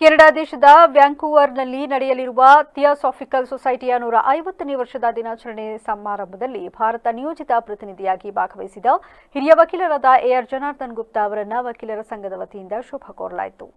Canada ದೇಶದ ವ್ಯಾಂಕೂವರ್ನಲ್ಲಿ ನಡೆಯಲಿರುವ theosophical ಸೊಸೈಟಿಯ 150ನೇ ವರ್ಷದ ದಿನಾಚರಣೆ ಸಮಾರಂಭದಲ್ಲಿ ಭಾರತ ನಿಯೋಜಿತ ಪ್ರತಿನಿಧಿಯಾಗಿ ಭಾಗವಹಿಸಿದ ಹಿರಿಯ ವಕೀಲರಾದ ಎಆರ್ ಜನಾರ್ದನ್ ಗುಪ್ತಾ ಅವರನ್ನು ವಕೀಲರ ಸಂಘದ ವತಿಯಿಂದ ಶುಭ ಕೋರಲಾಯಿತು.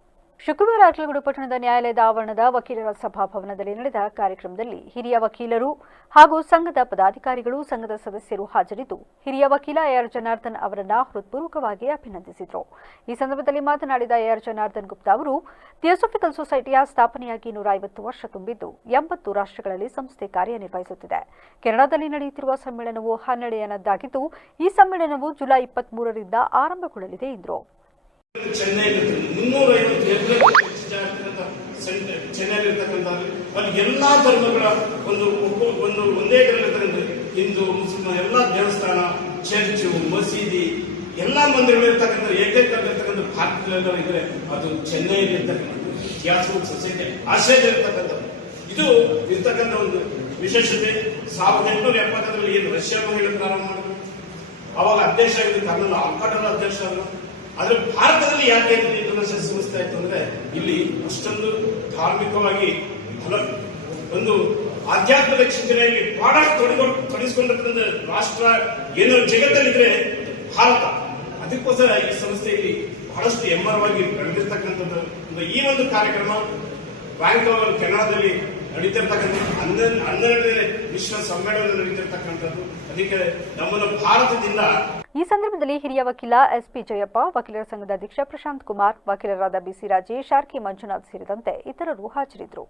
ಶುಕ್ರವಾರ ಅರ್ಕಲಗೂಡು ಪಟ್ಟಣದ ನ್ಯಾಯಾಲಯದ ಆವರಣದ ವಕೀಲರ ಸಭಾಭವನದಲ್ಲಿ ನಡೆದ ಕಾರ್ಯಕ್ರಮದಲ್ಲಿ ಹಿರಿಯ ವಕೀಲರು ಹಾಗೂ ಸಂಘದ ಪದಾಧಿಕಾರಿಗಳು, ಸಂಘದ ಸದಸ್ಯರು ಹಾಜರಿದ್ದು ಹಿರಿಯ ವಕೀಲ ಎಆರ್ ಜನಾರ್ದನ್ ಅವರನ್ನು ಹೃತ್ಪೂರ್ವಕವಾಗಿ ಅಭಿನಂದಿಸಿದರು. ಈ ಸಂದರ್ಭದಲ್ಲಿ ಮಾತನಾಡಿದ ಎಆರ್ ಜನಾರ್ದನ್ ಗುಪ್ತಾ ಅವರು, ಥಿಯಾಸಾಫಿಕಲ್ ಸೊಸೈಟಿಯ ಸ್ಥಾಪನೆಯಾಗಿ 150 ವರ್ಷ ತುಂಬಿದ್ದು 80 ರಾಷ್ಟ್ರಗಳಲ್ಲಿ ಸಂಸ್ಥೆ ಕಾರ್ಯನಿರ್ವಹಿಸುತ್ತಿದೆ. ಕೆನಡಾದಲ್ಲಿ ನಡೆಯುತ್ತಿರುವ ಸಮ್ಮೇಳನವು 12ನೇದಾಗಿದ್ದು ಈ ಸಮ್ಮೇಳನವು ಜುಲೈ 23ರಿಂದ ಆರಂಭಗೊಳ್ಳಲಿದೆ ಎಂದರು. ಎಲ್ಲಾ ಧರ್ಮಗಳ ಒಂದೇ ಹಿಂದೂ ಮುಸ್ಲಿಂ ಎಲ್ಲಾ ದೇವಸ್ಥಾನ, ಚರ್ಚು, ಮಸೀದಿ, ಎಲ್ಲಾ ಮಂದಿರಗಳಿರ್ತಕ್ಕಂಥ ಏಕೈಕ ಭಾರತದಲ್ಲೆಲ್ಲರೂ ಇದ್ರೆ ಅದು ಚೆನ್ನೈಯಲ್ಲಿ ಇರ್ತಕ್ಕಂಥ ಥಿಯಾಸಾಫಿಕಲ್ ಸೊಸೈಟಿ ಆಶ್ರಯದಲ್ಲಿರ್ತಕ್ಕಂಥದ್ದು. ಇದು ಇರ್ತಕ್ಕಂಥ ಒಂದು ವಿಶೇಷತೆ. 1870ರಲ್ಲಿ ಏನು ರಷ್ಯಾ ಮಹಿಳೆ ಪ್ರಾರಂಭ ಮಾಡಿದ್ರು, ಅವಾಗ ಅಧ್ಯಕ್ಷ ಆಗಿದ್ದು ಕರ್ನಲ್ ಆಲ್ಕಾಟರ್ ಅಧ್ಯಕ್ಷ ಆದರು. ಆದ್ರೆ ಭಾರತದಲ್ಲಿ ಯಾಕೆ ಇಂಟರ್ನ್ಯಾಷನಲ್ ಸಂಸ್ಥೆ ಆಯ್ತು ಅಂದ್ರೆ ಇಲ್ಲಿ ಅಷ್ಟೊಂದು ಧಾರ್ಮಿಕವಾಗಿ ಒಂದು ಆಧ್ಯಾತ್ಮಿಕ ಚಿಂತನೆಯಲ್ಲಿ ಪಾಠ ತೊಡಗಿಸಿಕೊಂಡಿರ್ತಕ್ಕಂಥ ರಾಷ್ಟ್ರ ಏನೋ ಜಗತ್ತಲ್ಲಿದ್ರೆ ಭಾರತ. ಅದಕ್ಕೋಸ್ಕರ ಈ ಸಂಸ್ಥೆಯಲ್ಲಿ ಬಹಳಷ್ಟು ಎಮ್ಮರವಾಗಿ ಬೆಳೆದಿರ್ತಕ್ಕಂಥದ್ದು. ಈ ಒಂದು ಕಾರ್ಯಕ್ರಮ ವ್ಯಾಂಕೂವರ್ ಕೆನಡಾದಲ್ಲಿ ನಡೀತಿರ್ತಕ್ಕಂಥ 12ನೇ ವಿಶ್ವ ಸಮ್ಮೇಳನ ನಡೀತಿರ್ತಕ್ಕಂಥದ್ದು. ಅದಕ್ಕೆ ನಮ್ಮನ್ನು ಭಾರತದಿಂದ. ಈ ಸಂದರ್ಭದಲ್ಲಿ ಹಿರಿಯ ವಕೀಲ ಎಸ್ಪಿ ಜಯಪ್ಪ, ವಕೀಲರ ಸಂಘದ ಅಧ್ಯಕ್ಷ ಪ್ರಶಾಂತ್ ಕುಮಾರ್, ವಕೀಲರಾದ ಬಿಸಿ ರಾಜೇಶ್, ಆರ್ಕೆ ಮಂಜುನಾಥ್ ಸೇರಿದಂತೆ ಇತರರು ಹಾಜರಿದ್ದರು.